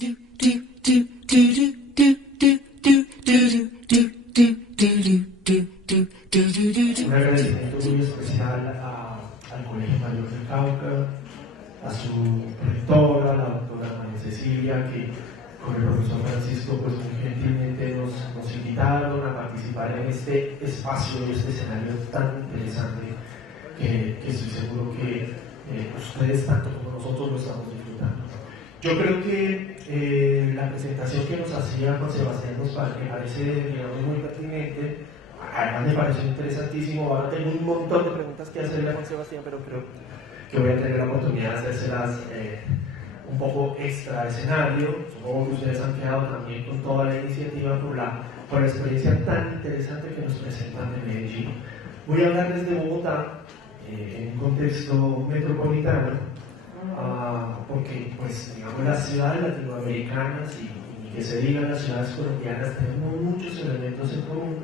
Un agradecimiento muy especial al Colegio Mayor del Cauca, a su rectora, la doctora María Cecilia, que con el profesor Francisco pues muy gentilmente nos invitaron a participar en este espacio y este escenario tan interesante que estoy seguro que ustedes tanto como nosotros lo estamos disfrutando. Yo creo que la presentación que nos hacía Juan Sebastián me parece, digamos, muy pertinente. Además me pareció interesantísimo. Ahora tengo un montón de preguntas que hacerle a Juan Sebastián, pero creo que voy a tener la oportunidad de hacérselas un poco extra escenario. Supongo que ustedes han quedado también con toda la iniciativa por la experiencia tan interesante que nos presentan de Medellín. Voy a hablar desde Bogotá, en un contexto metropolitano, porque pues digamos las ciudades latinoamericanas y que se digan las ciudades colombianas tenemos muchos elementos en común,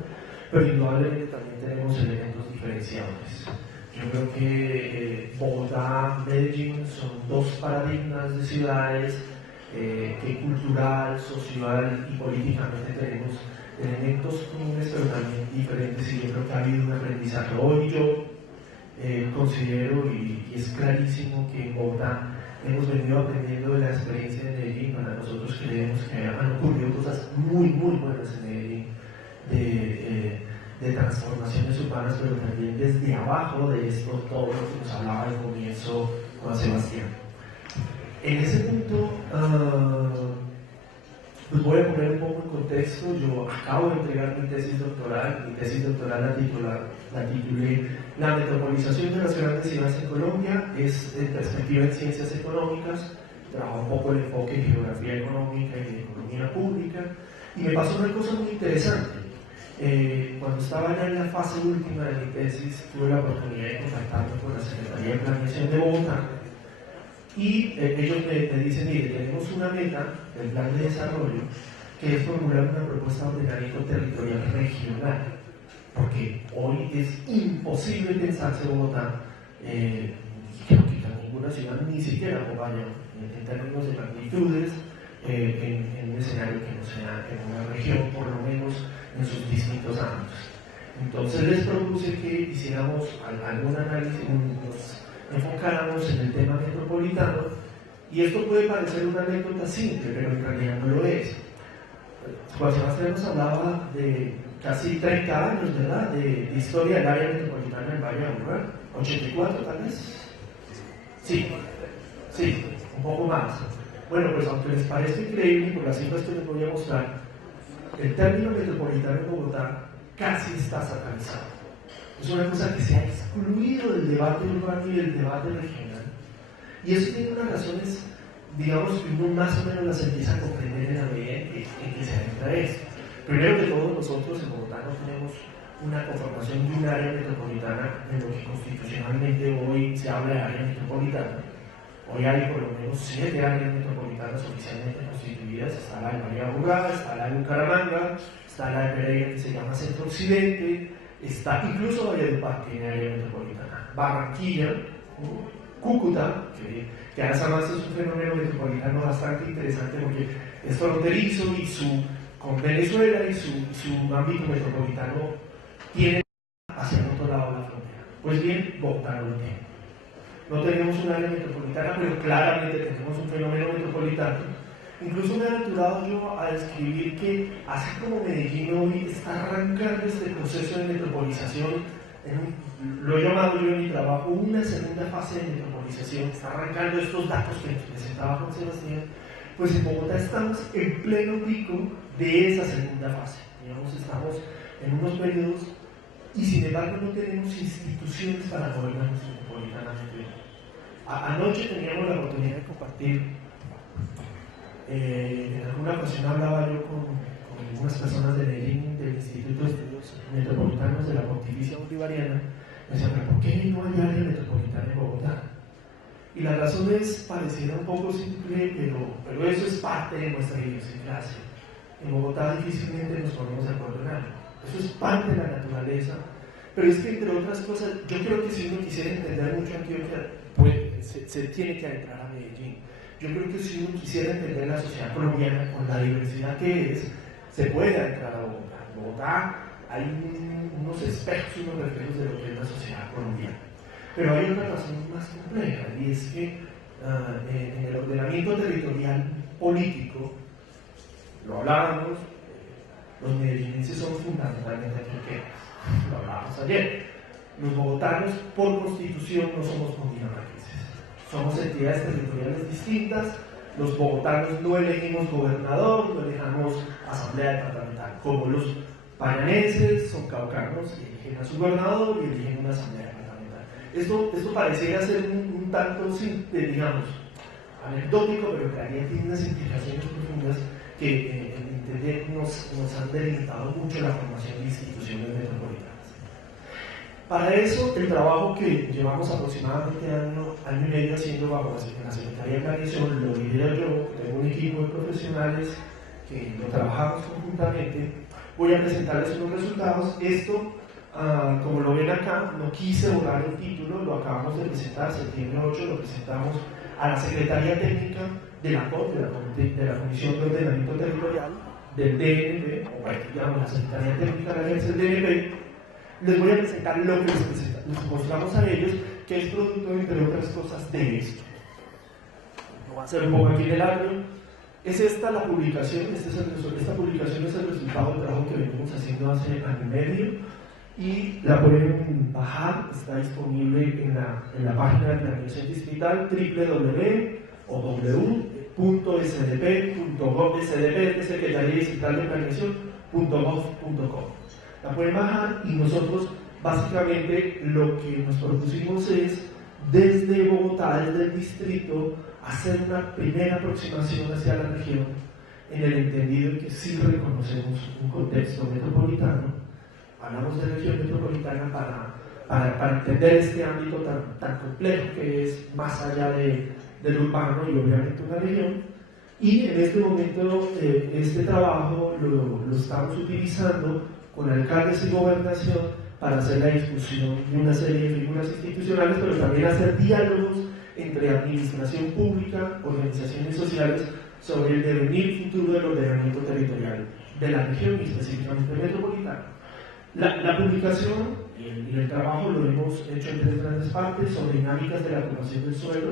pero indudablemente también tenemos elementos diferenciadores. Yo creo que Bogotá, Medellín son dos paradigmas de ciudades que cultural, social y políticamente tenemos elementos comunes pero también diferentes, y yo creo que ha habido un aprendizaje. Hoy yo considero y es clarísimo que en Bogotá hemos venido aprendiendo de la experiencia de Medellín. Para nosotros creemos que han ocurrido cosas muy buenas en Medellín, de transformaciones urbanas, pero también desde abajo de esto, todo lo que nos hablaba al comienzo Juan Sebastián. En ese punto, pues voy a poner un poco en contexto. Yo acabo de entregar mi tesis doctoral la titulé La metropolización de las grandes ciudades en Colombia, es de perspectiva en ciencias económicas, trabajo un poco el enfoque en geografía económica y de economía pública, y me pasó una cosa muy interesante. Cuando estaba ya en la fase última de mi tesis, tuve la oportunidad de contactarme con la Secretaría de Planeación de Bogotá, y ellos me dicen: mire, tenemos una meta del plan de desarrollo que es formular una propuesta de ordenamiento territorial regional, porque hoy es imposible pensarse Bogotá, creo que ninguna ciudad, ni siquiera Popayán, en términos de magnitudes, en un escenario que no sea en una región, por lo menos en sus distintos ámbitos. Entonces les propuse que hiciéramos algún análisis, nos enfocáramos en el tema metropolitano, y esto puede parecer una anécdota simple, pero en realidad no lo es. Juan Sebastián nos hablaba de casi 30 años, ¿verdad?, de historia del área metropolitana del Valle de Aburrá, 84 tal vez. Sí, un poco más. Bueno, pues aunque les parezca increíble por las cifras que les voy a mostrar, el término metropolitano en Bogotá casi está satanizado. Es una cosa que se ha excluido del debate urbano y del debate regional. Y eso tiene unas razones, digamos, que uno más o menos las empieza a comprender en la medida en que se adentra esto. Primero que todo, nosotros en Bogotá no tenemos una conformación de un área metropolitana en lo que constitucionalmente hoy se habla de área metropolitana. Hoy hay por lo menos 7 áreas metropolitanas oficialmente constituidas. Está la de Valle de Aburrá, está la de Bucaramanga, está la de Pereira, que se llama Centro Occidente, está incluso Valledupar, tiene área metropolitana, Barranquilla, Cúcuta, que además es un fenómeno metropolitano bastante interesante porque es fronterizo y con Venezuela y su ámbito metropolitano tiene hacia el otro lado de la frontera. Pues bien, Bogotá no lo tiene. No tenemos un área metropolitana, pero claramente tenemos un fenómeno metropolitano. Incluso me he aventurado yo a describir que, así como Medellín hoy está arrancando este proceso de metropolización, lo he llamado yo en mi trabajo una segunda fase de metropolización, está arrancando estos datos que nos presentaba Juan Sebastián, pues en Bogotá estamos en pleno pico de esa segunda fase. Digamos, estamos en unos periodos y sin embargo no tenemos instituciones para gobernarnos metropolitanamente. Anoche teníamos la oportunidad de compartir, en alguna ocasión hablaba yo con algunas personas de Medellín, del Instituto de Estudios Metropolitanos de la Pontificia Bolivariana. Me decían: ¿pero por qué no hay área metropolitana en Bogotá? Y la razón pareciera un poco simple, pero eso es parte de nuestra idiosincrasia. En Bogotá difícilmente nos ponemos de acuerdo en algo. Eso es parte de la naturaleza. Pero es que, entre otras cosas, yo creo que si uno quisiera entender mucho Antioquia, pues se tiene que adentrar a Medellín. yo creo que si uno quisiera entender la sociedad colombiana con la diversidad que es, se puede entrar a Bogotá. En Bogotá hay unos espejos, unos reflejos de lo que es la sociedad colombiana. Pero hay una razón más compleja, y es que en el ordenamiento territorial político, lo hablábamos, los medellinenses somos fundamentalmente antioqueños, lo hablábamos ayer. Los bogotanos, por constitución, no somos cundinamarqueses. Somos entidades territoriales distintas. Los bogotanos no elegimos gobernador, no elegimos asamblea departamental. Como los payanenses son caucanos, eligen a su gobernador y eligen una asamblea departamental. Esto pareciera ser un tanto, digamos, anecdótico, pero que realidad tiene unas implicaciones profundas que en entender nos han delimitado mucho la formación de instituciones metropolitanas. Para eso, el trabajo que llevamos aproximadamente año y medio haciendo bajo la Secretaría de Planeación, lo lidero yo, tengo un equipo de profesionales que lo trabajamos conjuntamente. Voy a presentarles unos resultados. Esto, como lo ven acá, no quise borrar el título, lo acabamos de presentar, septiembre 8, lo presentamos a la Secretaría Técnica de la COT, de la Comisión de Ordenamiento Territorial, del DNP, o digamos la Secretaría Técnica de la Agencia del DNP. Les voy a presentar lo que les mostramos a ellos, que es producto, entre otras cosas, de esto. Lo voy a hacer un poco aquí en el año. Es esta la publicación, esta publicación es el resultado del trabajo que venimos haciendo hace año y medio, y la pueden bajar, está disponible en la página de planeación distrital www.sdp.gov.gov.com. La pueden bajar y nosotros básicamente lo que nos propusimos es desde Bogotá, desde el distrito, hacer una primera aproximación hacia la región en el entendido de que sí reconocemos un contexto metropolitano. Hablamos de región metropolitana para entender este ámbito tan complejo que es más allá del urbano y obviamente una región. Y en este momento este trabajo lo estamos utilizando con alcaldes y gobernación para hacer la discusión de una serie de figuras institucionales, pero también hacer diálogos entre administración pública, organizaciones sociales, sobre el devenir futuro del ordenamiento territorial de la región y específicamente metropolitana. La publicación y el trabajo lo hemos hecho en 3 grandes partes: sobre dinámicas de la ocupación del suelo,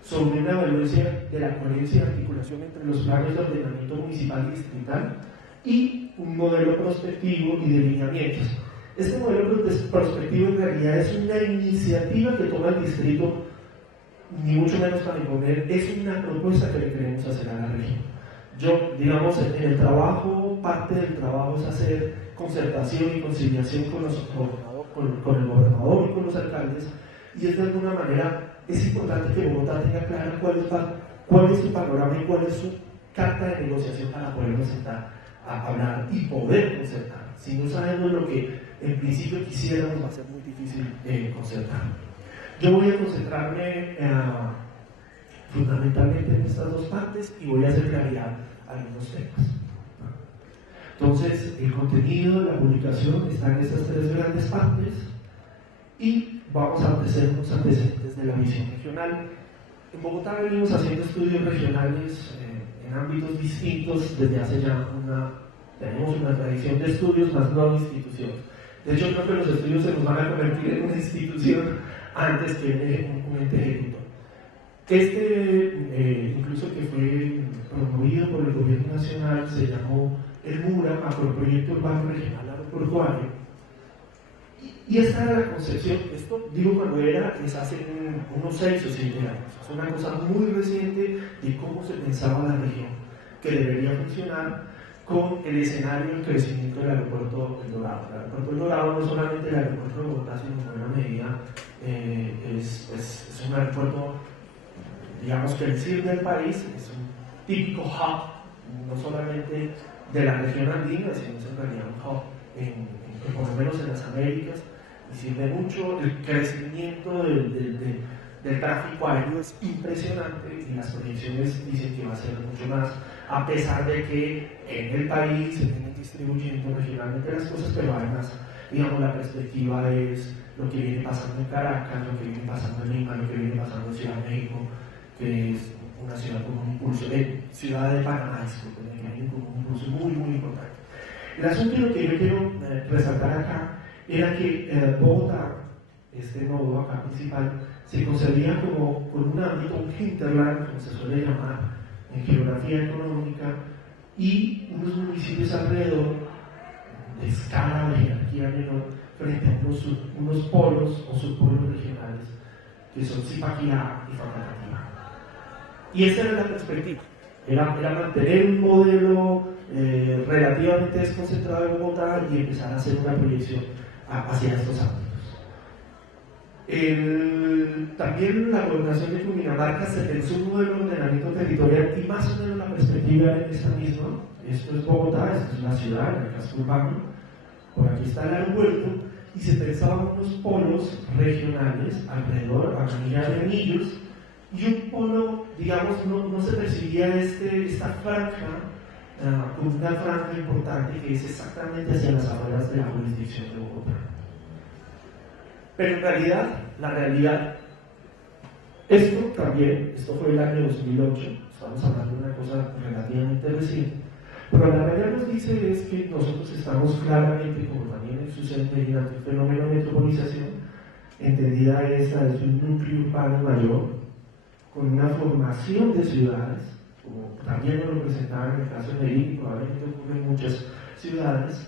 sobre una evaluación de la coherencia y articulación entre los planes de ordenamiento municipal y distrital, y un modelo prospectivo y de lineamientos. Este modelo prospectivo en realidad es una iniciativa que toma el distrito, ni mucho menos para imponer, es una propuesta que le queremos hacer a la región. Yo, digamos, en el trabajo, parte del trabajo es hacer concertación y conciliación con el gobernador y con los alcaldes, y es de alguna manera, es importante que Bogotá tenga clara cuál es su panorama y cuál es su carta de negociación para podernos sentar a hablar y poder concertar. Si no sabemos lo que en principio quisiéramos, va a ser muy difícil concertar. Yo voy a concentrarme fundamentalmente en estas 2 partes y voy a hacer claridad a algunos temas. Entonces, el contenido de la publicación está en estas 3 grandes partes y vamos a ofrecer unos antecedentes de la visión regional. En Bogotá venimos haciendo estudios regionales en ámbitos distintos desde hace ya tenemos una tradición de estudios, más no de institución. De hecho, creo que los estudios se nos van a convertir en una institución antes que en un ente ejecutor. Incluso que fue promovido por el gobierno nacional, se llamó el MURA, Macroproyecto Urbano Regional Aeroportuario. Y esta era la concepción, esto digo cuando es hace unos 6 o 7 años, es una cosa muy reciente de cómo se pensaba la región, que debería funcionar con el escenario del crecimiento del aeropuerto El Dorado. El aeropuerto El Dorado no es solamente el aeropuerto de Bogotá, sino en buena medida es un aeropuerto, digamos, que sirve al país, es un típico hub, no solamente de la región andina, sino es en realidad un hub por lo menos en las Américas, y sirve mucho. El crecimiento del tráfico aéreo es impresionante y las proyecciones dicen que va a ser mucho más, a pesar de que en el país se vienen distribuyendo regionalmente las cosas, pero además, digamos, la perspectiva es lo que viene pasando en Caracas, lo que viene pasando en Lima, lo que viene pasando en Ciudad de México, que es una ciudad con un impulso, ciudad de Panamá, disculpen, que hay con un impulso muy, muy importante. El asunto de lo que yo quiero resaltar acá era que Bogotá, este nodo acá principal, se concebía como con un ámbito, un hinterland, como se suele llamar en geografía económica, y unos municipios alrededor de escala de jerarquía menor frente a unos polos o subpolos regionales que son Zipaquirá y Facatativá. Y esta era la perspectiva, era mantener un modelo relativamente desconcentrado de Bogotá y empezar a hacer una proyección hacia estos ámbitos. También la gobernación de Cundinamarca se pensó un modelo de ordenamiento territorial y más o menos la perspectiva era esta misma. Esto es Bogotá, esto es la ciudad, en el casco urbano, por aquí está el aeropuerto, y se pensaban unos polos regionales alrededor, a manera de anillos, y un polo, digamos, no se percibía esta franja, con una franja importante que es exactamente hacia las afueras de la jurisdicción de Bogotá. Pero en realidad, la realidad, esto fue el año 2008, estamos hablando de una cosa relativamente reciente, pero la realidad nos dice es que nosotros estamos claramente, como también sucede en el fenómeno de metropolización, entendida esta desde un núcleo urbano mayor, con una formación de ciudades, como también nos lo presentaba en el caso de Medellín, y probablemente ocurre en muchas ciudades,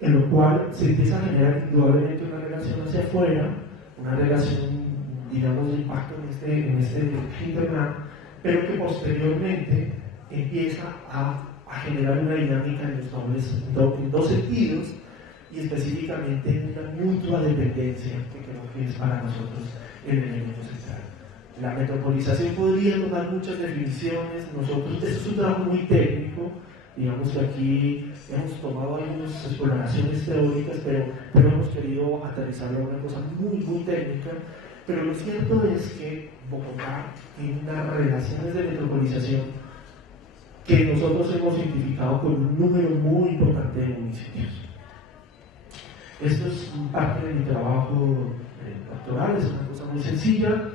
en lo cual se empieza a generar indudablemente una relación hacia afuera, una relación, digamos, de impacto en este hinterland, pero que posteriormente empieza a generar una dinámica en dos sentidos, y específicamente en una mutua dependencia, que creo que es para nosotros el elemento central. La metropolización podría tomar muchas definiciones, esto es un trabajo muy técnico, digamos que aquí hemos tomado algunas exploraciones teóricas, pero hemos querido aterrizarlo a una cosa muy, muy técnica. Pero lo cierto es que Bogotá tiene unas relaciones de metropolización que nosotros hemos identificado con un número muy importante de municipios. Esto es parte de mi trabajo doctoral, es una cosa muy sencilla.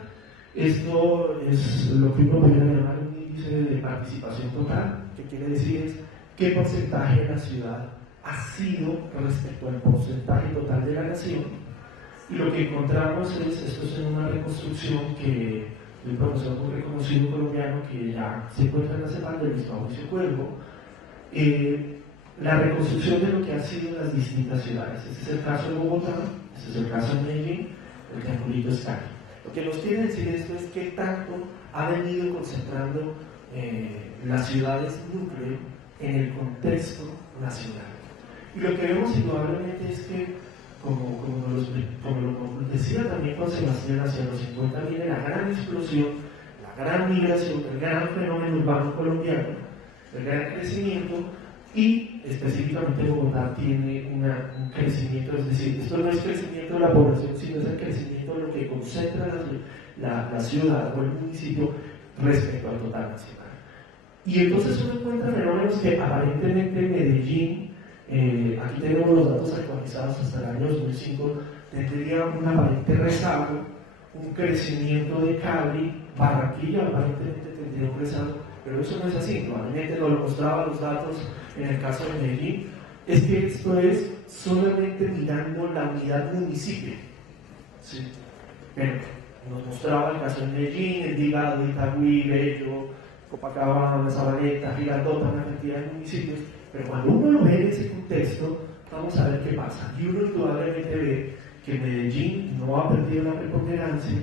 Esto es lo que uno podría llamar un índice de participación total, que quiere decir es qué porcentaje de la ciudad ha sido respecto al porcentaje total de la nación. Y lo que encontramos esto es una reconstrucción que de un profesor muy reconocido colombiano que ya se encuentra en la CEPAL, de Luis Mauricio Cuervo, la reconstrucción de lo que han sido las distintas ciudades. Este es el caso de Bogotá, este es el caso de Medellín, el triangulito es Cali. Lo que nos quiere decir esto es qué tanto ha venido concentrando las ciudades núcleo en el contexto nacional. Y lo que vemos indudablemente es que, como lo decía también Juan Sebastián, hacia los 50 viene la gran explosión, la gran migración, el gran fenómeno urbano colombiano, el gran crecimiento, y específicamente Bogotá tiene un crecimiento, es decir, esto no es crecimiento de la población, sino es el crecimiento de lo que concentra la ciudad o el municipio respecto al total nacional. Y entonces uno encuentra fenómenos que aparentemente Medellín, aquí tenemos los datos actualizados hasta el año 2005, tendría un aparente rezago, un crecimiento de Cali, Barranquilla aparentemente tendría un rezago, pero eso no es así, probablemente nos lo mostraban los datos en el caso de Medellín, es que esto es solamente mirando la unidad municipio. ¿Sí? Pero nos mostraba el caso de Medellín, el Vigado, Itagüí, Bello, Copacabana, Sabaneta, Girardota, una cantidad de municipios, pero cuando uno lo ve en ese contexto, vamos a ver qué pasa. Y uno indudablemente ve que Medellín no ha perdido la preponderancia,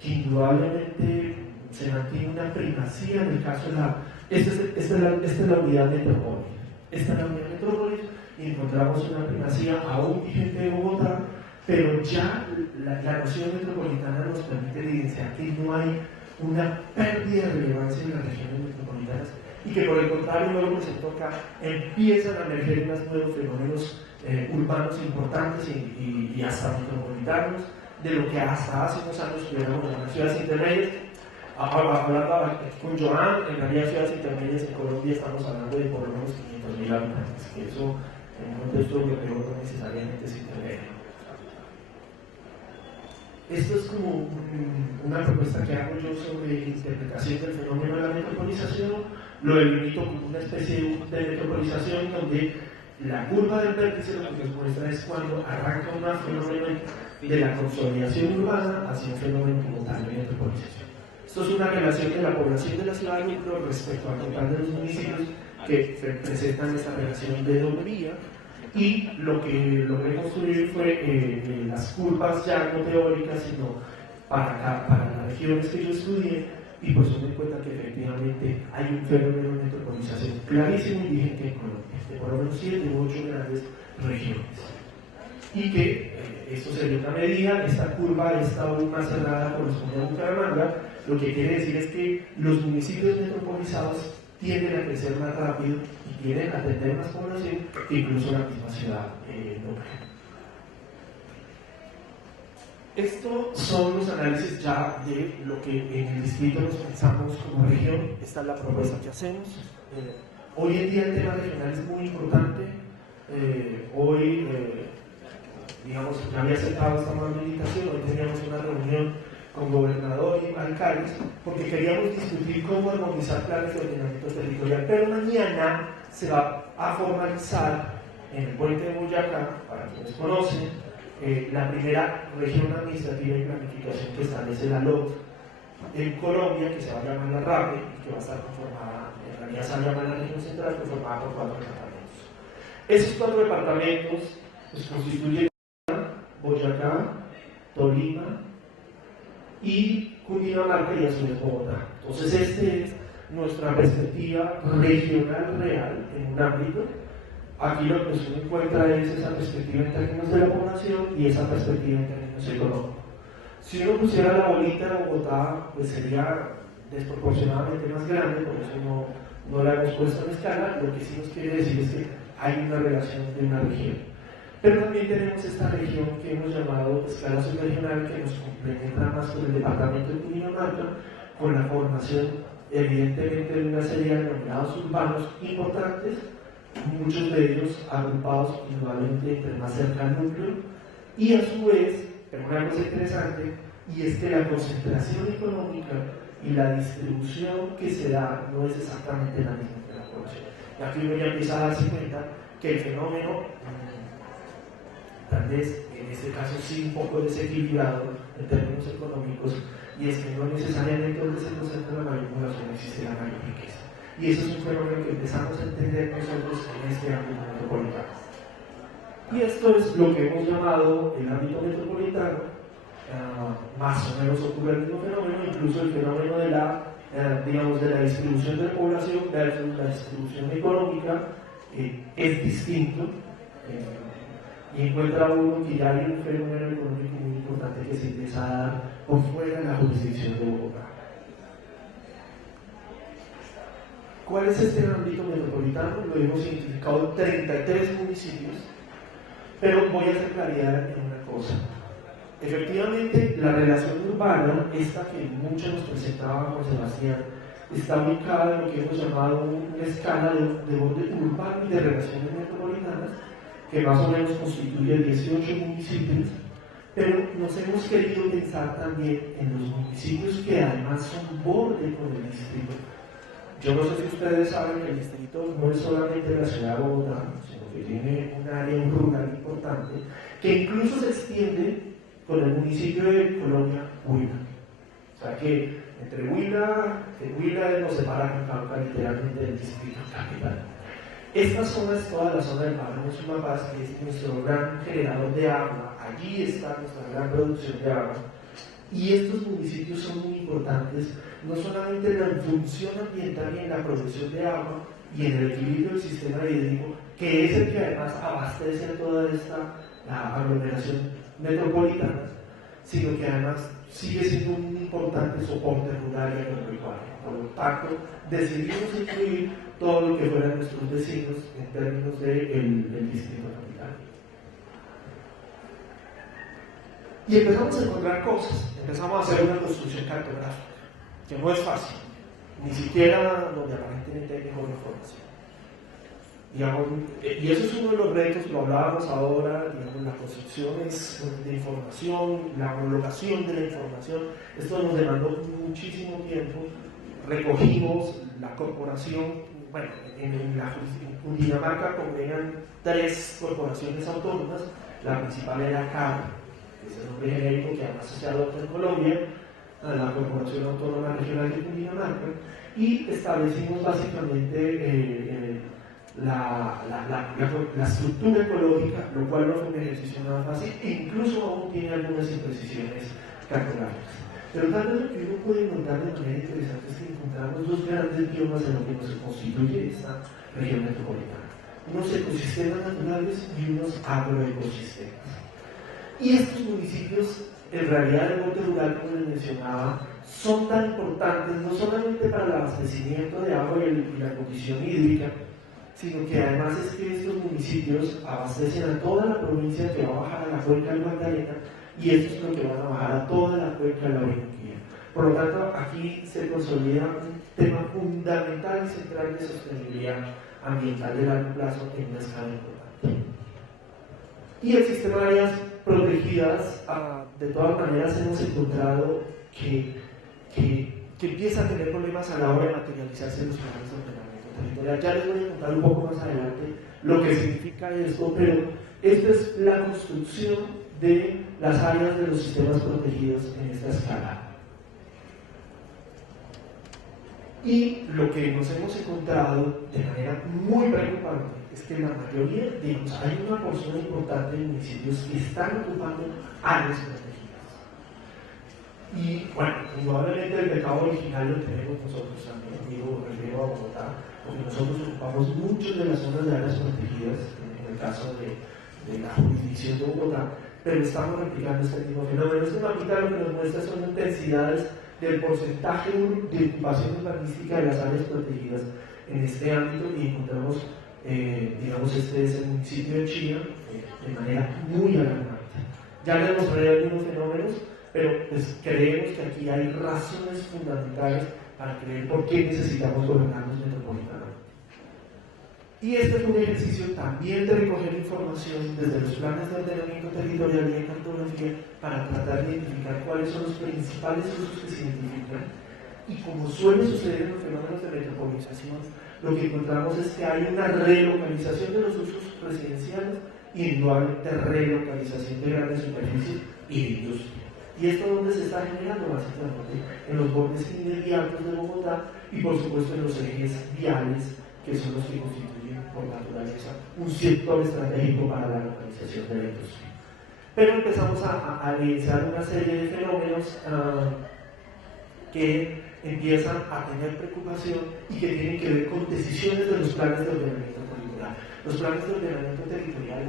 que indudablemente se mantiene una primacía en el caso de esta es la unidad metrópolis. Esta es la unidad metrópolis y encontramos una primacía aún vigente de Bogotá, pero ya la noción metropolitana nos permite evidenciar que no hay una pérdida de relevancia en las regiones metropolitanas y que por el contrario, luego presentó acá, empiezan a emerger unos nuevos fenómenos urbanos importantes y hasta metropolitanos, de lo que hasta hace unos años tuviéramos en las ciudades intermedias. Hablando con Joan, en realidad ciudades intermedias en Colombia estamos hablando de por lo menos 500.000 habitantes, que eso en un contexto europeo no necesariamente es intermedio. Esto es como una propuesta que hago yo sobre interpretación del fenómeno de la metropolización. Lo delimito como una especie de metropolización donde la curva del vértice lo que nos muestra es cuando arranca un fenómeno de la consolidación urbana hacia un fenómeno como tal de metropolización. Esto es una relación de la población de la ciudad de núcleo respecto al total de los municipios que presentan esta relación de doble vía. Y lo que logré construir fue las curvas ya no teóricas, sino para las regiones que yo estudié, y pues me di cuenta que efectivamente hay un fenómeno de metropolización clarísimo y vigente en Colombia, de por lo menos 7 u 8 grandes regiones. Y que esto sería una medida, esta curva está aún más cerrada corresponde a Bucaramanga, lo que quiere decir es que los municipios metropolizados tienden a crecer más rápido y tienden a atender más población que incluso la misma ciudad local. Estos son los análisis ya de lo que en el distrito nos pensamos como región. Esta es la propuesta que hacemos. Hoy en día el tema regional es muy importante. Hoy, digamos, ya había aceptado esta invitación, hoy teníamos una reunión con gobernador y alcaldes, porque queríamos discutir cómo armonizar planes de ordenamiento territorial, pero mañana se va a formalizar en el puente de Boyacá, para quienes conocen, la primera región administrativa y planificación que establece la LOT en Colombia, que se va a llamar la RAPE, y que va a estar conformada, en realidad se va a llamar la región central, conformada por 4 departamentos. Esos 4 departamentos pues, constituyen Boyacá, Tolima, y Cundinamarca y a su vez Bogotá. Entonces, esta es nuestra perspectiva regional real en un ámbito. Aquí lo que se encuentra es esa perspectiva en términos de la población y esa perspectiva en términos económicos. Si uno pusiera la bolita de Bogotá, pues sería desproporcionadamente más grande, por eso no la hemos puesto en escala. Lo que sí nos quiere decir es que hay una relación de una región. Pero también tenemos esta región que hemos llamado escala subregional, que nos complementa más con el departamento de Cundinamarca, con la formación evidentemente de una serie de denominados urbanos importantes, muchos de ellos agrupados indudablemente entre más cerca al núcleo, y a su vez, pero una cosa interesante, y es que la concentración económica y la distribución que se da no es exactamente la misma que la población. Y aquí uno ya empieza a darse cuenta que el fenómeno tal vez en este caso sí un poco desequilibrado en términos económicos, y es que no necesariamente donde se concentra la mayor población existe la mayor riqueza. Y eso es un fenómeno que empezamos a entender nosotros en este ámbito metropolitano. Y esto es lo que hemos llamado el ámbito metropolitano. Más o menos ocurre el mismo fenómeno, incluso el fenómeno de la distribución de la población versus la distribución económica es distinto. Y encuentra uno que ya hay un fenómeno económico muy importante que se empieza a dar por fuera de la jurisdicción de Bogotá. ¿Cuál es este ámbito metropolitano? Lo hemos identificado en 33 municipios, pero voy a hacer claridad en una cosa. Efectivamente, la relación urbana, esta que mucho nos presentaba Juan Sebastián, está ubicada en lo que hemos llamado una escala de orden urbano y de relaciones metropolitanas, que más o menos constituye 18 municipios, pero nos hemos querido pensar también en los municipios que además son borde con el distrito. Yo no sé si ustedes saben que el distrito no es solamente la ciudad de Bogotá, sino que tiene un área rural importante, que incluso se extiende con el municipio de Colonia, Huila. O sea que entre Huila nos separa con Cauca literalmente del distrito capital. Esta zona es toda la zona del Páramo Sumapaz, que es nuestro gran generador de agua. Allí está nuestra gran producción de agua. Y estos municipios son muy importantes, no solamente en la función ambiental y en la producción de agua y en el equilibrio del sistema hídrico, que es el que además abastece toda esta aglomeración metropolitana, sino que además sigue siendo un importante soporte rural y agropecuario. Por lo tanto, decidimos incluir todo lo que fueran nuestros vecinos en términos del distrito capital. Y empezamos a encontrar cosas, empezamos a hacer una construcción cartográfica, que no es fácil, ni siquiera donde aparentemente hay mejor información. digamos, y eso es uno de los retos, lo hablábamos ahora, digamos, la construcción de información, la homologación de la información, esto nos demandó muchísimo tiempo. Recogimos la corporación, bueno, en Cundinamarca congregan 3 corporaciones autónomas, la principal era CAP, que es el nombre genérico que además se adopta en Colombia, la Corporación Autónoma Regional de Cundinamarca, y establecimos básicamente la estructura ecológica, lo cual no fue un ejercicio nada fácil, e incluso aún tiene algunas imprecisiones cartográficas. Pero tal vez lo que uno puede notar de manera interesante es que encontramos 2 grandes biomas en lo que nos constituye esta región metropolitana: unos ecosistemas naturales y unos agroecosistemas. Y estos municipios, en realidad, el monte rural, como les mencionaba, son tan importantes no solamente para el abastecimiento de agua y la condición hídrica, sino que además es que estos municipios abastecen a toda la provincia que va a bajar a la cuenca del Magdalena, y esto es lo que van a bajar a toda la cuenca de la Orinoquía. Por lo tanto, aquí se consolida un tema fundamental y central de sostenibilidad ambiental de largo plazo en una escala importante. Y el sistema de áreas protegidas, de todas maneras hemos encontrado que empieza a tener problemas a la hora de materializarse los planes de ordenamiento territorial. Ya les voy a contar un poco más adelante lo que significa esto, pero esta es la construcción de las áreas de los sistemas protegidos en esta escala. Y lo que nos hemos encontrado de manera muy preocupante es que la mayoría, digamos, hay una porción importante de municipios que están ocupando áreas protegidas. Y bueno, indudablemente el mercado original lo tenemos nosotros también, digo, refiero a Bogotá, porque nosotros ocupamos muchas de las zonas de áreas protegidas, en el caso de la jurisdicción de Bogotá, pero estamos replicando este mismo fenómeno. Este mapita lo que nos muestra son intensidades del porcentaje de ocupación urbanística de las áreas protegidas en este ámbito, y encontramos, digamos, este es el municipio de Chía, de manera muy alarmante. Ya les mostraré algunos fenómenos, pero pues creemos que aquí hay razones fundamentales para creer por qué necesitamos gobernarnos metropolitanamente. Y este es un ejercicio también de recoger información desde los planes de ordenamiento territorial y de cartografía para tratar de identificar cuáles son los principales usos que se identifican. Y como suele suceder en los fenómenos de metropolización, lo que encontramos es que hay una relocalización de los usos residenciales y indudablemente relocalización de grandes superficies y de industria. ¿Y esto dónde se está generando? Básicamente en los bordes inmediatos de Bogotá y por supuesto en los ejes viales, que son los que constituyen por naturaleza un sector estratégico para la localización de la industria. Pero empezamos a evidenciar una serie de fenómenos que empiezan a tener preocupación y que tienen que ver con decisiones de los planes de ordenamiento territorial. Los planes de ordenamiento territorial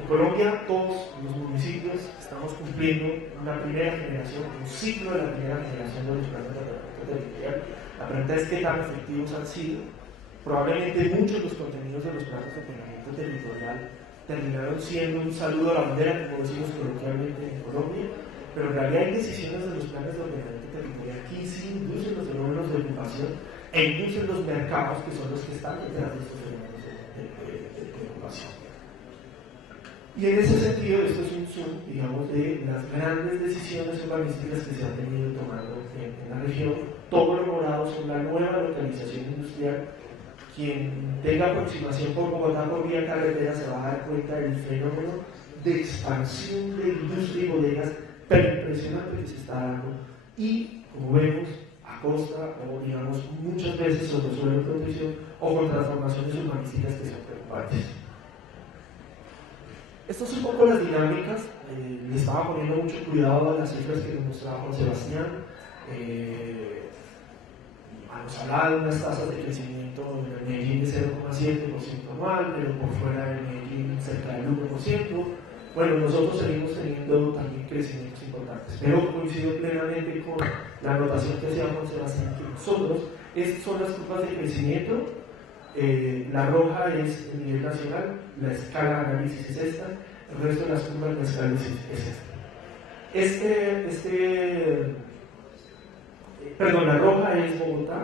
en Colombia, todos los municipios estamos cumpliendo una primera generación, un ciclo de la primera generación de los planes de ordenamiento territorial. La pregunta es qué tan efectivos han sido. Probablemente muchos de los contenidos de los planes de ordenamiento territorial terminaron siendo un saludo a la bandera, como decimos coloquialmente en Colombia, pero en realidad hay decisiones de los planes de ordenamiento territorial que sí inducen los fenómenos de ocupación e inducen los mercados que son los que están detrás de estos fenómenos de ocupación. Y en ese sentido, esto es un zoom, digamos, de las grandes decisiones urbanísticas que se han venido tomando en la región. Todo lo morado son la nueva localización industrial. Quien tenga aproximación por Bogotá por vía carretera se va a dar cuenta del fenómeno de expansión de industria y bodegas tan impresionante que se está dando, y como vemos, a costa o digamos muchas veces sobre suelo de protección o con transformaciones urbanísticas que son preocupantes. Estas son un poco las dinámicas. Le estaba poniendo mucho cuidado a las cifras que nos mostraba Juan Sebastián. Nos hablaba de unas tasas de crecimiento en el Medellín de 0,7% anual, pero por fuera del Medellín cerca del 1%. Bueno, nosotros seguimos teniendo también crecimientos importantes, pero coincido plenamente con la anotación que hacía Juan Sebastián, que nosotros, estas son las curvas de crecimiento. La roja es el nivel nacional, la escala de análisis es esta, el resto de las curvas de escala es esta. La roja es Bogotá,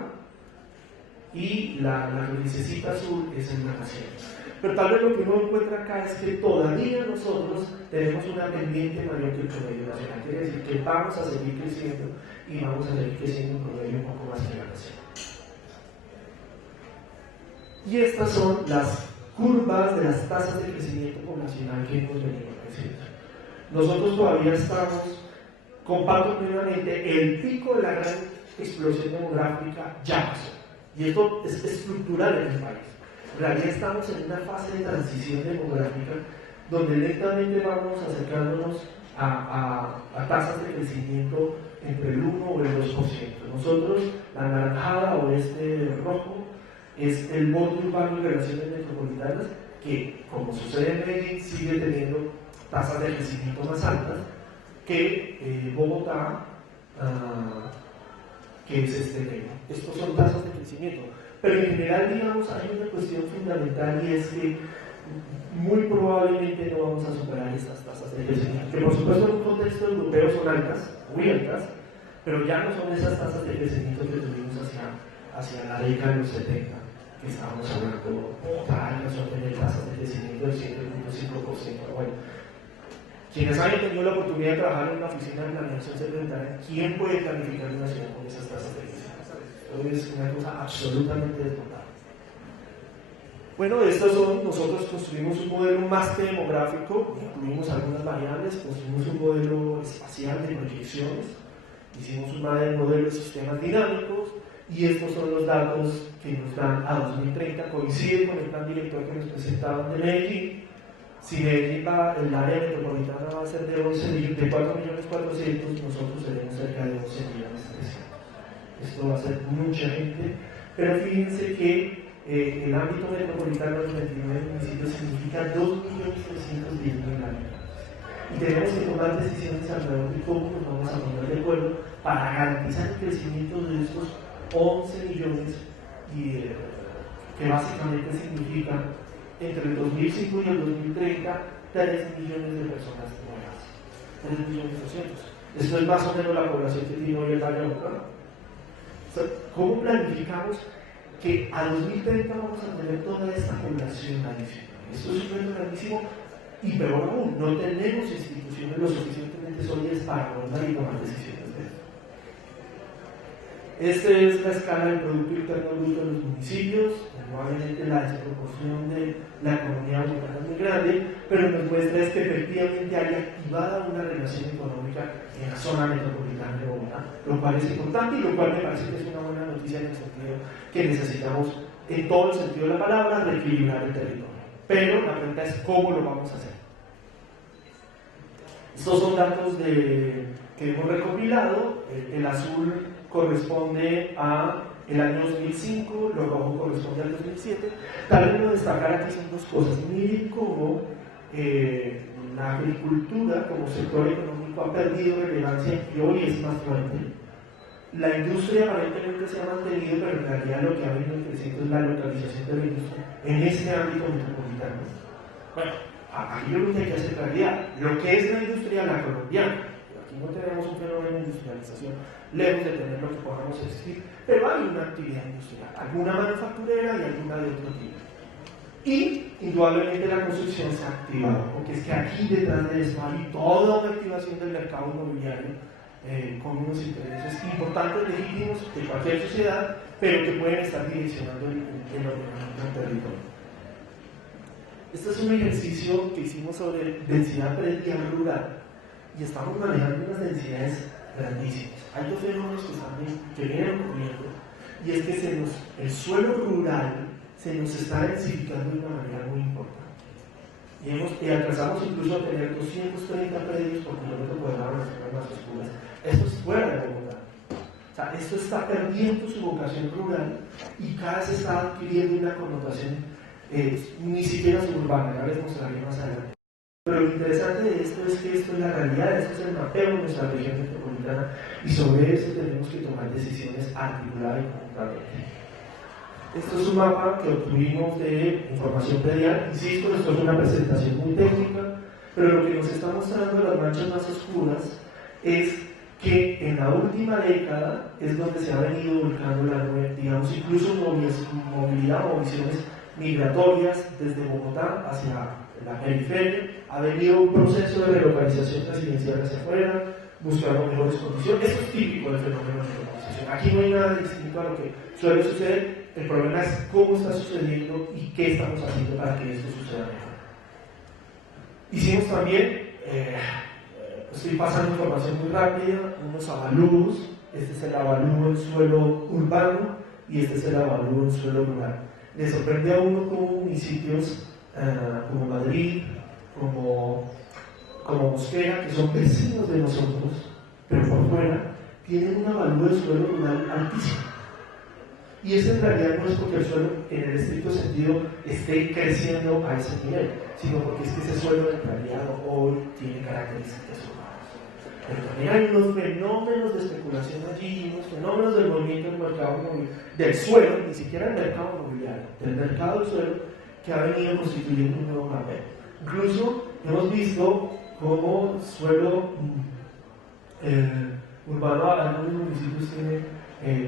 y la lucecita azul es en natación. Pero tal vez lo que uno encuentra acá es que todavía nosotros tenemos una pendiente mayor que el promedio nacional. Quiere decir que vamos a seguir creciendo y vamos a seguir creciendo en promedio un poco más que la nación. Y estas son las curvas de las tasas de crecimiento poblacional que hemos venido creciendo. Nosotros todavía estamos, comparto plenamente, el pico de la gran explosión demográfica ya pasó. Y esto es estructural en el país. En realidad estamos en una fase de transición demográfica donde lentamente vamos acercándonos a tasas de crecimiento entre el 1 o el 2%. Nosotros, la naranjada o este rojo, es el bono urbano de relaciones metropolitanas que, como sucede en Medellín, sigue teniendo tasas de crecimiento más altas que Bogotá, que es este negro. Estos son tasas de crecimiento. Pero en general, digamos, hay una cuestión fundamental y es que muy probablemente no vamos a superar estas tasas de crecimiento, que por supuesto en un contexto europeo son altas, muy altas, pero ya no son esas tasas de crecimiento que tuvimos hacia la década de los 70, que estábamos hablando, Bogotá alcanzó a tener tasas de crecimiento del 7.5%. Bueno, quienes hayan tenido la oportunidad de trabajar en una oficina de planeación se preguntarán quién puede planificar una ciudad con esas tasas de crecimiento. Esto es una cosa absolutamente desbordada. Bueno, nosotros construimos un modelo más que demográfico, incluimos algunas variables, construimos un modelo espacial de proyecciones, hicimos un modelo de sistemas dinámicos, y estos son los datos que nos dan a 2030, coincide con el plan director que nos presentaban de Medellín. Si Medellín el área metropolitana va a ser de 4.400.000, nosotros seremos cerca de 11.300.000. Esto va a ser mucha gente, pero fíjense que el ámbito metropolitano de los 29 municipios significa 2.310.000 habitantes. Y tenemos que tomar decisiones alrededor de cómo nos vamos a poner de acuerdo para garantizar el crecimiento de estos 11 millones, que básicamente significan entre el 2005 y el 2030 3 millones de personas nuevas. 3.200.000. Esto es más o menos la población que tiene hoy el Valle de Bogotá. ¿Cómo planificamos que a 2030 vamos a tener toda esta población adicional? Esto es un reto grandísimo y peor aún, no tenemos instituciones lo suficientemente sólidas para abordar y tomar decisiones de esto. Esta es la escala del Producto Interno Bruto de los municipios. Probablemente la desproporción de la economía bogotana es muy grande, pero nos muestra es que efectivamente hay activada una relación económica en la zona metropolitana de Bogotá, lo cual es importante y lo cual me parece que es una buena noticia en el sentido que necesitamos, en todo el sentido de la palabra, reequilibrar el territorio. Pero la pregunta es cómo lo vamos a hacer. Estos son datos que hemos recopilado. El azul corresponde a el año 2005, lo rojo corresponde al 2007. Tal vez lo destacar aquí son dos cosas. Miren cómo la agricultura como sector económico ha perdido relevancia y hoy es más fuerte. La industria aparentemente se ha mantenido, pero en realidad lo que ha venido creciendo es la localización de la industria en ese ámbito metropolitano. Bueno, aquí yo creo que hay que hacer claridad. Lo que es la industria, la colombiana, aquí no tenemos un fenómeno de industrialización, lejos de tener lo que podamos existir, pero hay una actividad industrial, alguna manufacturera y alguna de otro tipo. Y indudablemente la construcción se ha activado, porque es que aquí detrás de esto hay toda una activación del mercado inmobiliario con unos intereses importantes, legítimos de cualquier sociedad, pero que pueden estar direccionando el ordenamiento del territorio. Este es un ejercicio que hicimos sobre densidad predial rural y estamos manejando unas densidades grandísimas. Hay dos fenómenos que vienen ocurriendo y es que el suelo rural se nos está densificando de una manera muy importante. Y alcanzamos incluso a tener 230 predios por kilómetro cuadrado en las zonas más oscuras. Esto es fuera de Bogotá. O sea, esto está perdiendo su vocación rural y cada vez está adquiriendo una connotación ni siquiera suburbana, ya les mostraré más adelante. Pero lo interesante de esto es que esto es la realidad, esto es el mapeo de nuestra región metropolitana y sobre eso tenemos que tomar decisiones articuladas y conjuntamente. Esto es un mapa que obtuvimos de información predial. Insisto, esto es una presentación muy técnica, pero lo que nos está mostrando las manchas más oscuras es que en la última década es donde se ha venido volcando la, digamos, incluso movilidad o visiones migratorias desde Bogotá hacia la periferia. Ha venido un proceso de relocalización residencial hacia afuera, buscando mejores condiciones. Eso es típico del fenómeno de relocalización. Aquí no hay nada distinto a lo que suele suceder. El problema es cómo está sucediendo y qué estamos haciendo para que esto suceda mejor. Hicimos también, estoy pasando información muy rápida, unos avalúos. Este es el avalúo en suelo urbano y este es el avalúo en suelo rural. Le sorprende a uno como municipios como Madrid, como Mosquera, que son vecinos de nosotros, pero por fuera, tienen un avalúo de suelo rural altísimo. Y eso en realidad no es porque el suelo, en el estricto sentido, esté creciendo a ese nivel, sino porque es que ese suelo en realidad hoy tiene características urbanas. Pero también hay unos fenómenos de especulación allí, unos fenómenos del movimiento del mercado del suelo, ni siquiera el mercado mobiliario, del mercado del suelo, que ha venido constituyendo un nuevo papel. Incluso hemos visto cómo suelo urbano, algunos municipios tienen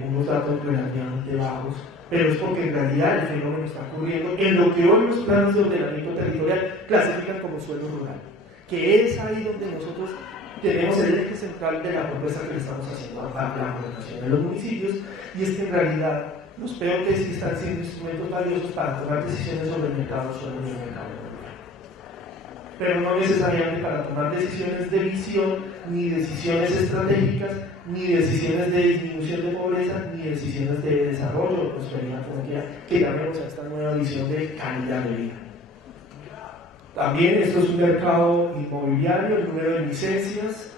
unos datos relativamente bajos, pero es porque en realidad el fenómeno está ocurriendo en lo que hoy los planes de ordenamiento territorial clasifican como suelo rural, que es ahí donde nosotros tenemos el eje central de la propuesta que le estamos haciendo a la gobernación de los municipios, y es que en realidad los POT sí están siendo instrumentos valiosos para tomar decisiones sobre el mercado suelo y el mercado inmobiliario, pero no necesariamente para tomar decisiones de visión, ni decisiones estratégicas, ni decisiones de disminución de pobreza, ni decisiones de desarrollo o prosperidad, como quiera, que llamemos a esta nueva visión de calidad de vida. También esto es un mercado inmobiliario, el número de licencias,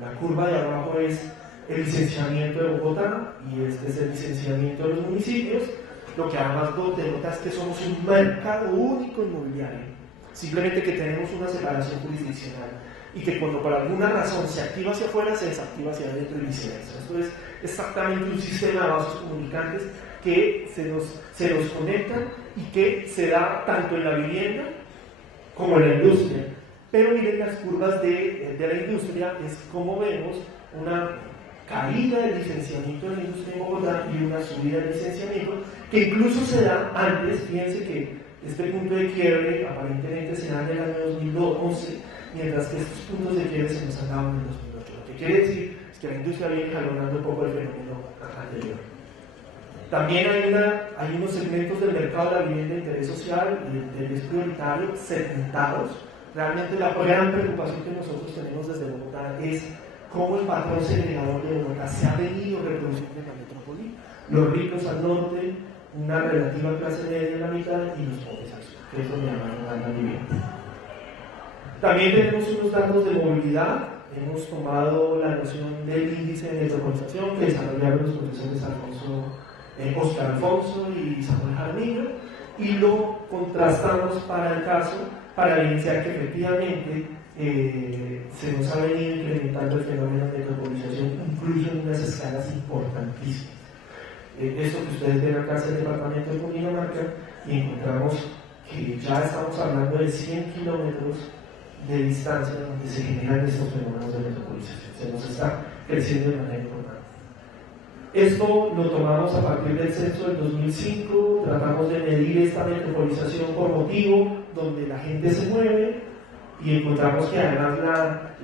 la curva de abajo es el licenciamiento de Bogotá y este es el licenciamiento de los municipios, lo que además denota es que somos un mercado único inmobiliario, simplemente que tenemos una separación jurisdiccional y que cuando por alguna razón se activa hacia afuera, se desactiva hacia adentro y viceversa. Esto es exactamente un sistema de vasos comunicantes que se nos conectan y que se da tanto en la vivienda como en la industria. Pero miren las curvas de la industria, es como vemos una caída del licenciamiento de la industria en Bogotá y una subida del licenciamiento, que incluso se da antes. Fíjense que este punto de quiebre aparentemente se da en el año 2011, mientras que estos puntos de quiebre se nos han dado en el 2008. Lo que quiere decir es que la industria viene jalonando un poco el fenómeno anterior. También hay unos segmentos del mercado de la vivienda de interés social y de interés prioritario segmentados. Realmente la gran preocupación que nosotros tenemos desde Bogotá es cómo el patrón segregador de Bogotá se ha venido reproduciendo en la metrópoli. Los ricos al norte, una relativa clase media en la mitad y los pobres al sur, que es donde van a vivir. También tenemos unos datos de movilidad. Hemos tomado la noción del índice de metropolización que desarrollaron los profesores Oscar Alfonso y Samuel Jaramillo, y lo contrastamos para el caso, para evidenciar que efectivamente se nos ha venido incrementando el fenómeno de metropolización, incluso en unas escalas importantísimas. Esto que ustedes ven acá es el departamento de Cundinamarca, y encontramos que ya estamos hablando de 100 kilómetros de distancia donde se generan estos fenómenos de metropolización. Se nos está creciendo de manera importante. Esto lo tomamos a partir del censo del 2005, tratamos de medir esta metropolización por motivo, donde la gente se mueve, y encontramos que además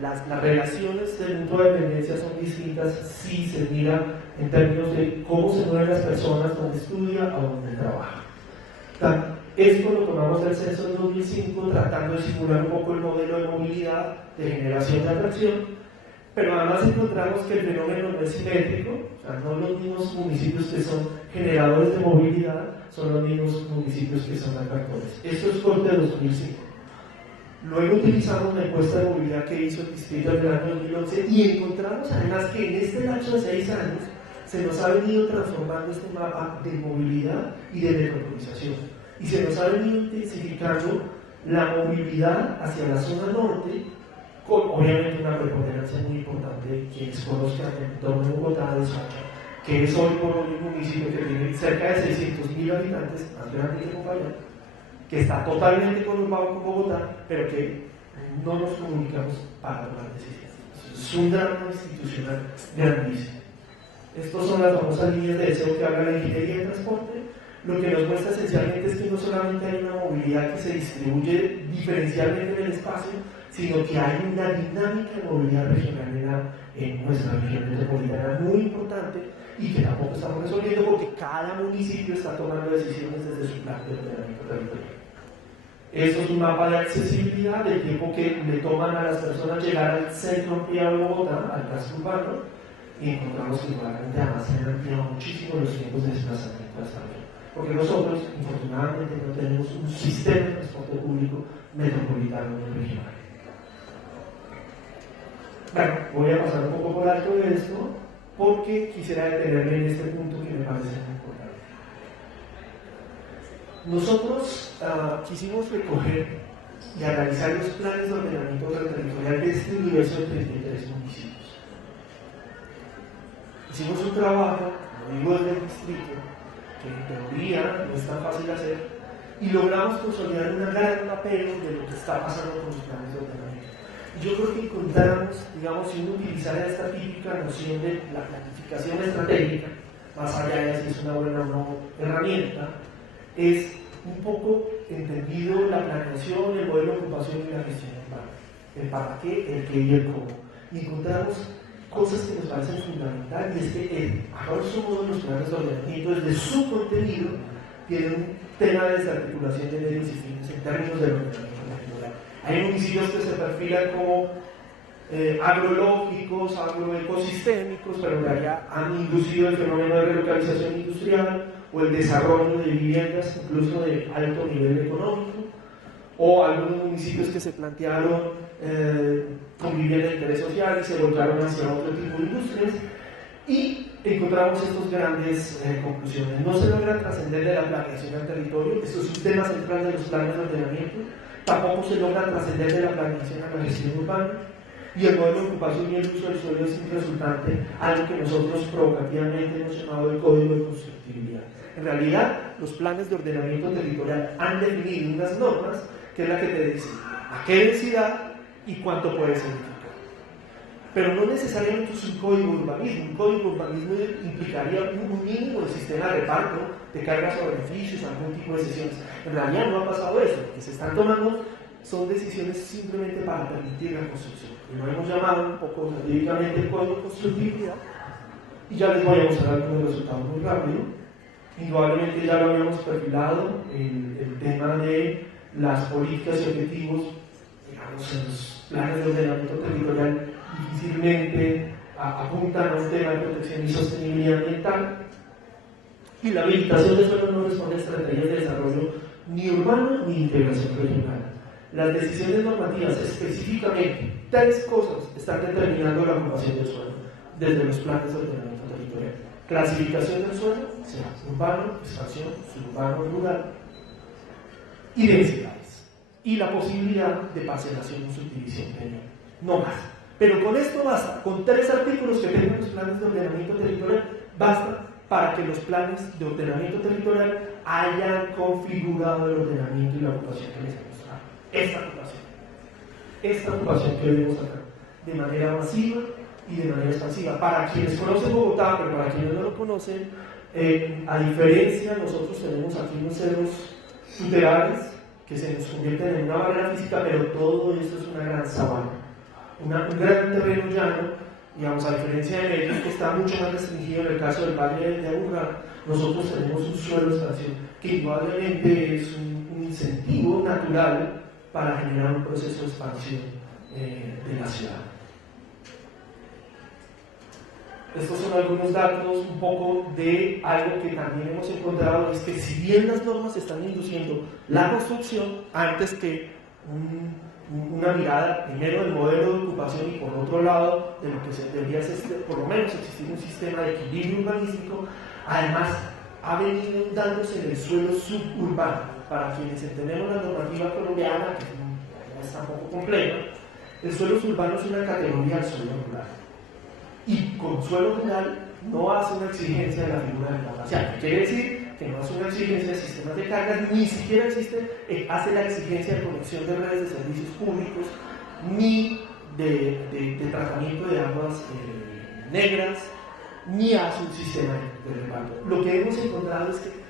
las relaciones del mutuo de dependencia son distintas si se mira en términos de cómo se mueven las personas, donde estudia o donde trabaja. Esto lo tomamos del censo del 2005, tratando de simular un poco el modelo de movilidad, de generación de atracción, pero además encontramos que el fenómeno no es simétrico, o sea, no los mismos municipios que son generadores de movilidad son los mismos municipios que son atractores. Esto es corte de 2005. Luego utilizamos la encuesta de movilidad que hizo el distrito en el año 2011 y encontramos además que en este lapso de 6 años se nos ha venido transformando este mapa de movilidad y de metropolización, y se nos ha venido intensificando la movilidad hacia la zona norte, con obviamente una preponderancia muy importante de quienes conozcan el entorno de Bogotá, de Soacha, que es hoy por hoy un municipio que tiene cerca de 600.000 habitantes, más grande que Popayán, que está totalmente conurbado con Bogotá, pero que no nos comunicamos para tomar decisiones. Es un drama institucional grandísimo. Estas son las famosas líneas de deseo que habla la ingeniería de transporte. Lo que nos muestra esencialmente es que no solamente hay una movilidad que se distribuye diferencialmente en el espacio, sino que hay una dinámica de movilidad regional en nuestra región metropolitana muy importante y que tampoco estamos resolviendo porque cada municipio está tomando decisiones desde su plan de ordenamiento territorial. Esto es un mapa de accesibilidad del tiempo que le toman a las personas llegar al centro ampliado de Bogotá, al casco urbano, y encontramos que probablemente además se han ampliado muchísimo los tiempos de desplazamiento hasta ahora. Porque nosotros, infortunadamente, no tenemos un sistema de transporte público metropolitano ni regional. Bueno, voy a pasar un poco por alto de esto porque quisiera detenerme en este punto que me parece muy importante. Nosotros quisimos recoger y analizar los planes de ordenamiento territorial de este universo de 33 municipios. Hicimos un trabajo, como digo, desde el distrito, que en teoría no es tan fácil de hacer, y logramos consolidar un gran mapeo de lo que está pasando con los planes de ordenamiento. Y yo creo que encontramos, digamos, si uno utilizara esta típica noción de la planificación estratégica, más allá de si es una buena o no herramienta, es un poco entendido la planeación, el modelo de ocupación y la gestión urbana. El para qué, el qué y el cómo. Y encontramos cosas que nos parecen fundamentales, y es que a grosso modo los planes de ordenamiento desde su contenido tienen un tema de desarticulación de medios y fines en términos del ordenamiento territorial. Hay municipios que se perfilan como agrológicos, agroecosistémicos, pero en realidad han inducido el fenómeno de relocalización industrial o el desarrollo de viviendas incluso de alto nivel económico, o algunos municipios que se plantearon con vivienda de interés social y se volcaron hacia otro tipo de industrias, y encontramos estas grandes conclusiones. No se logra trascender de la planeación al territorio, esto es un tema central de los planes de ordenamiento, tampoco se logra trascender de la planeación a la gestión urbana, y el modelo de ocupación y el uso del suelo es un resultante, algo que nosotros provocativamente hemos llamado el código de constructibilidad. En realidad, los planes de ordenamiento territorial han definido unas normas que es la que te dice a qué densidad y cuánto puede significar. Pero no necesariamente es un código de urbanismo. Un código de urbanismo implicaría un mínimo de sistema de reparto de cargas o beneficios, algún tipo de decisiones. En realidad no ha pasado eso. Lo que se están tomando son decisiones simplemente para permitir la construcción. Y lo hemos llamado un poco jurídicamente el código de constructibilidad. Y ya les voy a mostrar algunos resultados muy rápido. Indudablemente ya lo habíamos perfilado, el tema de las políticas y objetivos, digamos, en los planes de ordenamiento territorial difícilmente apuntan a un tema de protección y sostenibilidad ambiental, y la habilitación de suelo no responde a estrategias de desarrollo ni urbano ni integración regional. Las decisiones normativas, específicamente, tres cosas están determinando la ocupación del suelo desde los planes de ordenamiento territorial: clasificación del suelo, sea urbano, expansión, suburbano, rural, y densidades, y la posibilidad de parcelación o subdivisión previa. No más. Pero con esto basta, con 3 artículos que tengan los planes de ordenamiento territorial, basta para que los planes de ordenamiento territorial hayan configurado el ordenamiento y la ocupación que les mostrado. Esta ocupación que vemos acá, de manera masiva y de manera expansiva. Para quienes conocen Bogotá, pero para quienes no lo conocen, a diferencia, nosotros tenemos aquí unos cerros tutelares que se nos convierten en una barrera física, pero todo esto es una gran sabana, un gran terreno llano, digamos, a diferencia de Medellín, que está mucho más restringido en el caso del Valle de Aburrá. Nosotros tenemos un suelo de expansión que indudablemente es un incentivo natural para generar un proceso de expansión de la ciudad. Estos son algunos datos un poco de algo que también hemos encontrado, es que si bien las normas están induciendo la construcción, antes que una mirada primero del modelo de ocupación y por otro lado de lo que se debería ser, por lo menos existir un sistema de equilibrio urbanístico, además ha venido dándose en el suelo suburbano. Para quienes entendemos la normativa colombiana, que no es tampoco compleja, el suelo suburbano es una categoría del suelo rural. Y con suelo rural no hace una exigencia de la figura del glaciar. Quiere decir que no hace una exigencia de sistemas de cargas, ni siquiera hace la exigencia de conexión de redes de servicios públicos, ni de tratamiento de aguas negras, ni hace un sistema de reparto. Lo que hemos encontrado es que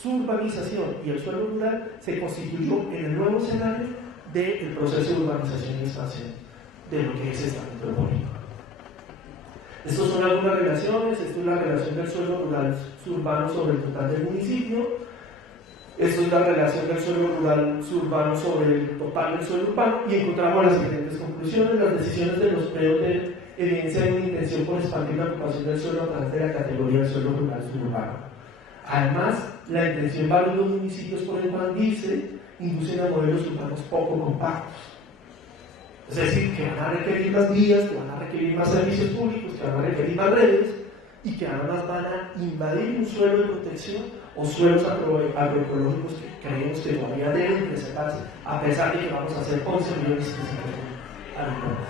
su urbanización y el suelo rural se constituyó en el nuevo escenario del proceso de urbanización y expansión de lo que es esta metrópoli. Estas son algunas relaciones. Esto es la relación del suelo rural suburbano sobre el total del municipio. Esto es la relación del suelo rural suburbano sobre el total del suelo urbano, y encontramos las siguientes conclusiones. Las decisiones de los POT evidencian una intención por expandir la ocupación del suelo a través de la categoría del suelo rural suburbano. Además, la intención de varios municipios por expandirse inducen a modelos urbanos poco compactos. Es decir, que van a requerir más vías, que van a requerir más servicios públicos, que van a requerir más redes, y que además van a invadir un suelo de protección o suelos agroecológicos que creemos que todavía deben preservarse, a pesar de que vamos a hacer 11 millones de habitantes.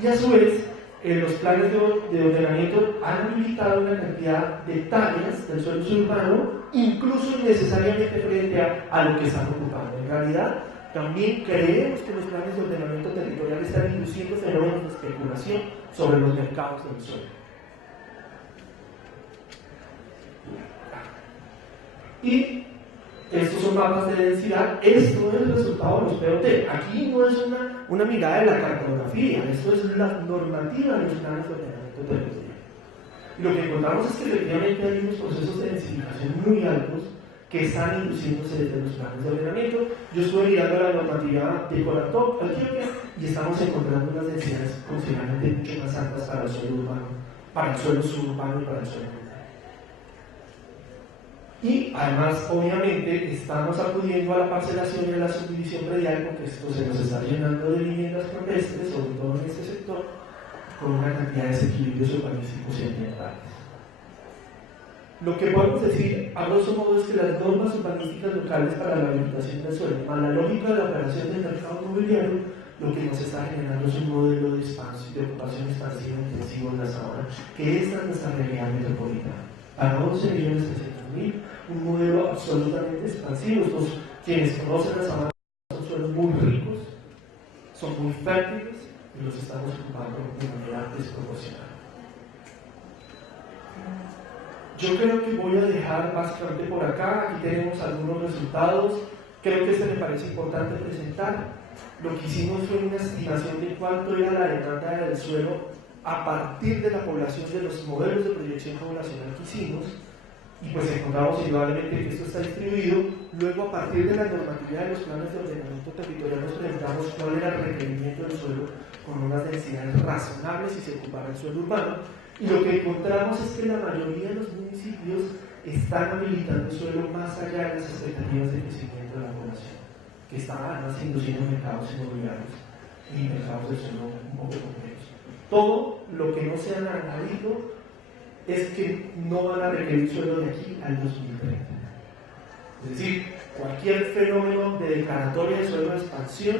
Y a su vez, los planes de ordenamiento han habilitado una cantidad de hectáreas del suelo suburbano, incluso innecesariamente frente a lo que están ocupando. En realidad, también creemos que los planes de ordenamiento territorial están induciendo fenómenos de especulación sobre los mercados del suelo. Y estos son mapas de densidad. Esto es el resultado de los POT. Aquí no es una mirada de la cartografía, esto es la normativa de los planes de ordenamiento territorial. Y lo que encontramos es que efectivamente hay unos procesos de densificación muy altos que están induciéndose desde los planes de ordenamiento. Yo estuve mirando la normativa de Colatop, Antioquia, y estamos encontrando unas densidades considerablemente mucho más altas para el suelo urbano, para el suelo suburbano y para el suelo rural. Y además, obviamente, estamos acudiendo a la parcelación y a la subdivisión predial, porque esto se nos está llenando de viviendas campestres, sobre todo en este sector, con una cantidad de desequilibrios urbanísticos y ambientales. Lo que podemos decir, a grosso modo, es que las normas urbanísticas locales para la habilitación del suelo, más la lógica de la operación del mercado inmobiliario, lo que nos está generando es un modelo de ocupación expansiva intensivo en la zona, que esta es nuestra realidad metropolitana. Para 11.300.000, un modelo absolutamente expansivo. Quienes conocen la zona son suelos muy ricos, son muy fértiles, y los estamos ocupando de manera desproporcionada. Yo creo que voy a dejar básicamente por acá. Aquí tenemos algunos resultados. Creo que me parece importante presentar. Lo que hicimos fue una estimación de cuánto era la demanda del suelo a partir de la población, de los modelos de proyección poblacional que hicimos, y pues encontramos indudablemente que esto está distribuido. Luego, a partir de la normatividad de los planes de ordenamiento territorial, nos preguntamos cuál era el requerimiento del suelo con unas densidades razonables si se ocupara el suelo urbano, y lo que encontramos es que la mayoría de los municipios están habilitando suelo más allá de las expectativas de crecimiento de la población, que están además induciendo mercados inmobiliarios y mercados de suelo un poco complejos. Todo lo que no se han añadido es que no van a requerir suelo de aquí al 2030. Es decir, cualquier fenómeno de declaratoria de suelo de expansión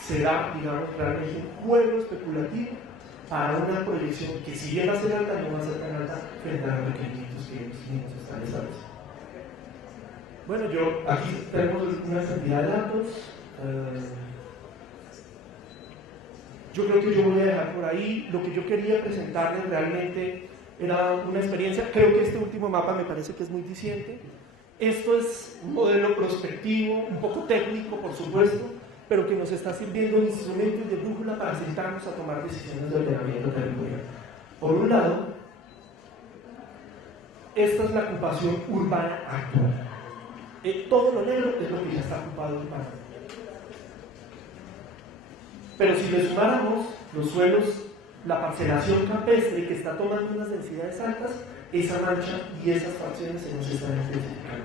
será, digamos, realmente un juego especulativo para una proyección que, si bien va a ser alta, no va a ser tan alta frente a los requerimientos que ellos mismos están estableciendo. Bueno, aquí tenemos una cantidad de datos. Yo creo que yo voy a dejar por ahí. Lo que yo quería presentarles realmente era una experiencia. Creo que este último mapa me parece que es muy diciente. Esto es un modelo prospectivo, un poco técnico, por supuesto, pero que nos está sirviendo de instrumento y de brújula para sentarnos a tomar decisiones de ordenamiento territorial. Por un lado, esta es la ocupación urbana actual. Todo lo negro es lo que ya está ocupado urbanamente. Pero si le sumáramos los suelos, la parcelación campestre que está tomando unas densidades altas, esa mancha y esas fracciones se nos están intensificando.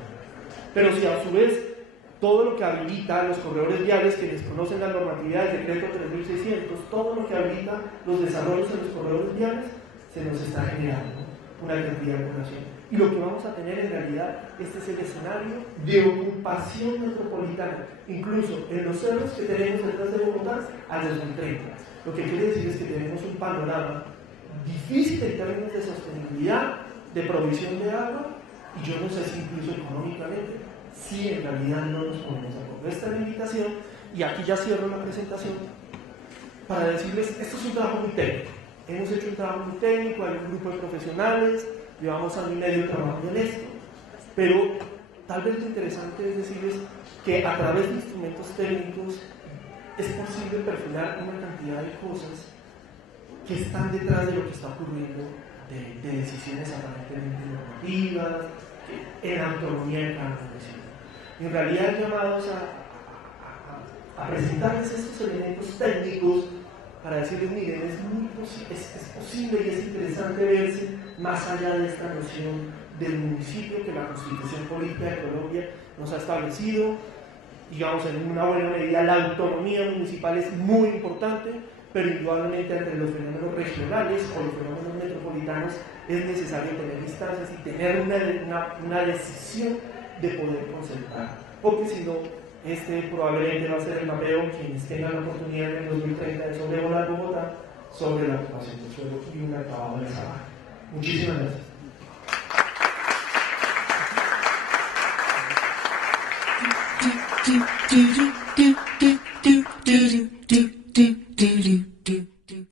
Pero si a su vez todo lo que habilita los corredores viales, que desconocen la normatividad del decreto 3600, todo lo que habilita los desarrollos en los corredores viales, se nos está generando una cantidad de población. Y lo que vamos a tener en realidad, este es el escenario de ocupación metropolitana, incluso en los cerros que tenemos detrás de Bogotá al 2030. Lo que quiere decir es que tenemos un panorama difícil en términos de sostenibilidad, de provisión de agua, y yo no sé si incluso económicamente, si en realidad no nos ponemos a acuerdo. Esta es la invitación, y aquí ya cierro la presentación, para decirles, esto es un trabajo muy técnico. Hemos hecho un trabajo muy técnico, hay un grupo de profesionales, llevamos año y medio trabajando en esto, pero tal vez lo interesante es decirles que a través de instrumentos técnicos es posible perfilar una cantidad de cosas que están detrás de lo que está ocurriendo, de decisiones aparentemente normativas, en autonomía de cada profesión. En realidad, llamados a presentarles estos elementos técnicos para decirles, miren, es posible y es interesante verse más allá de esta noción del municipio que la Constitución Política de Colombia nos ha establecido. Digamos, en una buena medida la autonomía municipal es muy importante, pero indudablemente entre los fenómenos regionales o los fenómenos metropolitanos es necesario tener instancias y tener una decisión de poder concertar, porque si no, probablemente va a ser el mapeo quienes tengan la oportunidad en el 2030 de sobrevolar Bogotá sobre la ocupación del suelo y un acabado de esa baja. Muchísimas gracias.